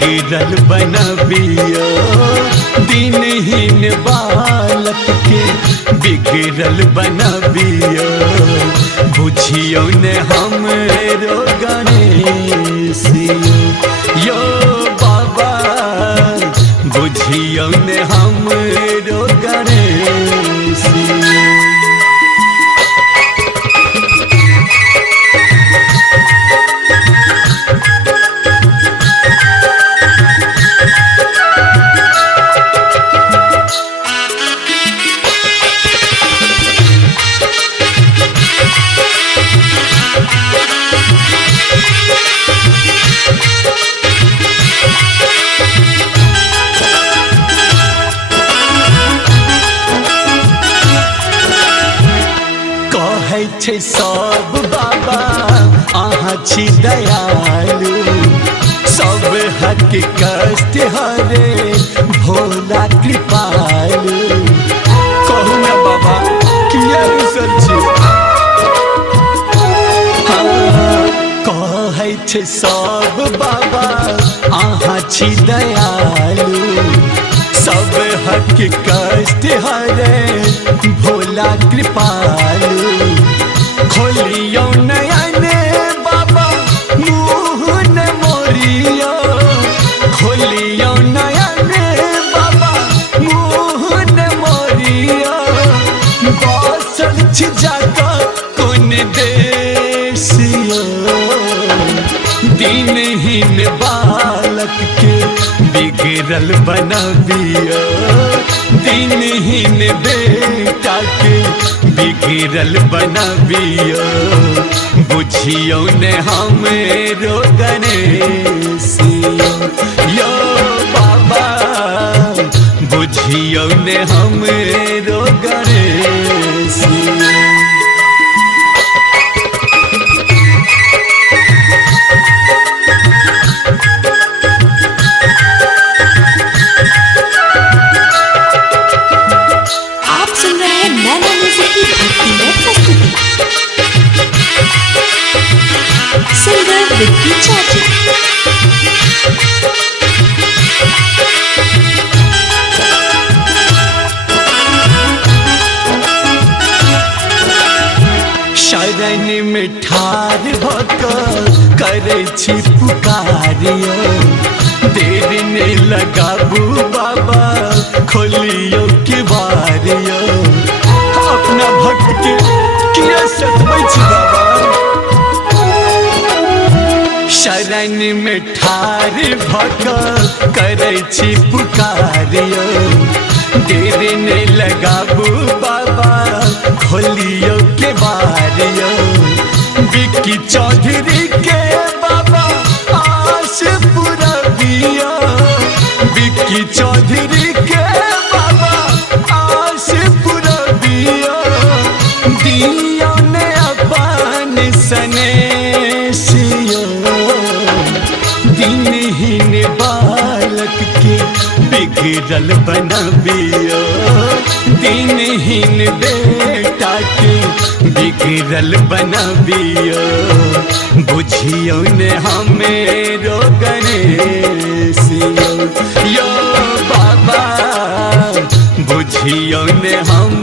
बिगड़ल बनबियो दिनहीन बालक के बिगड़ल बनबियो बुझियो ने हमरो गणेश यो बाबा बुझियो ने हमरो गणेश। सब बाबा अहाँ छी दयालु सब हक कष्ट हरे भोला कृपालु। कहू ना बाबा किया रुसल छी कहै छै सब बाबा अहाँ छी दयालु सब हक कष्ट हरे भोला कृपालु। खोलियो नयन बाबा मुँह न मोरियो खोलियो नयन बाबा मुँह न मोरियो बसल छी जाकर कोन देशियो दिनहीन बालक के बिगड़ल बनबियो दिनहीन बेटा के बिगड़ल बनबियो बुझियो ने हमरो गणेश यो बाबा बुझियो ने हमरो गणेश। सिंगर विक्की चाची। शरण में ठार भकर करे छी पुकारियो देर नहीं लगाबू बाबा खोलियो के बारियो अपना भक्त के किया सतबै छी बाबा। शरण में ठार भकर करे छी पुकारियो देर नहीं लगाबू बाबा खोलियो के बारियो। विक्की चौधरी के बाबा आस पुरबियो विक्की चौधरी के बाबा आस पुरबियो दियो ने अपन सनेसियो दिनहीन बालक के बिगड़ल बनबियो दिनहीन बेटा के बिगड़ल बनबियो बुझियो ने हमरो गणेश यो बाबा बुझियो ने हम